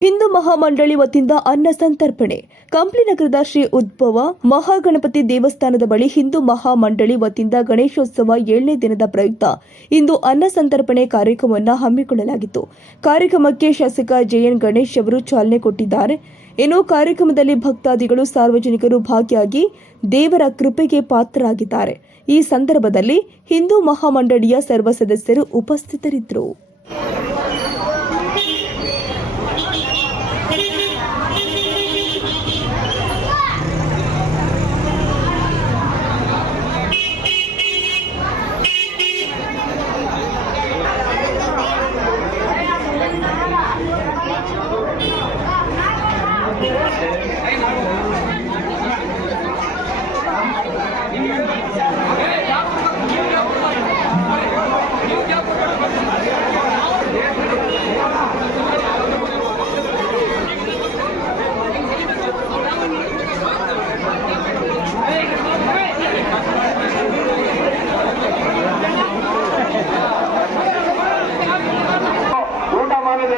ಹಿಂದೂ ಮಹಾಮಂಡಳಿ ವತಿಯಿಂದ ಅನ್ನ ಸಂತರ್ಪಣೆ. ಕಂಪ್ಲಿ ನಗರದ ಶ್ರೀ ಉದ್ಭವ ಮಹಾಗಣಪತಿ ದೇವಸ್ಥಾನದ ಬಳಿ ಹಿಂದೂ ಮಹಾಮಂಡಳಿ ವತಿಯಿಂದ ಗಣೇಶೋತ್ಸವ ಏಳನೇ ದಿನದ ಪ್ರಯುಕ್ತ ಇಂದು ಅನ್ನ ಸಂತರ್ಪಣೆ ಕಾರ್ಯಕ್ರಮವನ್ನು ಹಮ್ಮಿಕೊಳ್ಳಲಾಗಿತ್ತು. ಕಾರ್ಯಕ್ರಮಕ್ಕೆ ಶಾಸಕ ಜೆಎನ್ ಗಣೇಶ್ ಅವರು ಚಾಲನೆ ಕೊಟ್ಟಿದ್ದಾರೆ. ಇನ್ನು ಕಾರ್ಯಕ್ರಮದಲ್ಲಿ ಭಕ್ತಾದಿಗಳು, ಸಾರ್ವಜನಿಕರು ಭಾಗಿಯಾಗಿ ದೇವರ ಕೃಪೆಗೆ ಪಾತ್ರರಾಗಿದ್ದಾರೆ. ಈ ಸಂದರ್ಭದಲ್ಲಿ ಹಿಂದೂ ಮಹಾಮಂಡಳಿಯ ಸರ್ವ ಸದಸ್ಯರು ಉಪಸ್ಥಿತರಿದ್ದರು. Aí, não, não.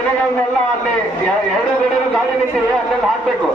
ಎಲೆಗಳನ್ನೆಲ್ಲ ಅಲ್ಲಿ ಎರಡು ಕಡೆ ಗಾಡಿ ನಿಂತಿವೆ ಅಲ್ಲೆಲ್ಲ ಹಾಕ್ಬೇಕು.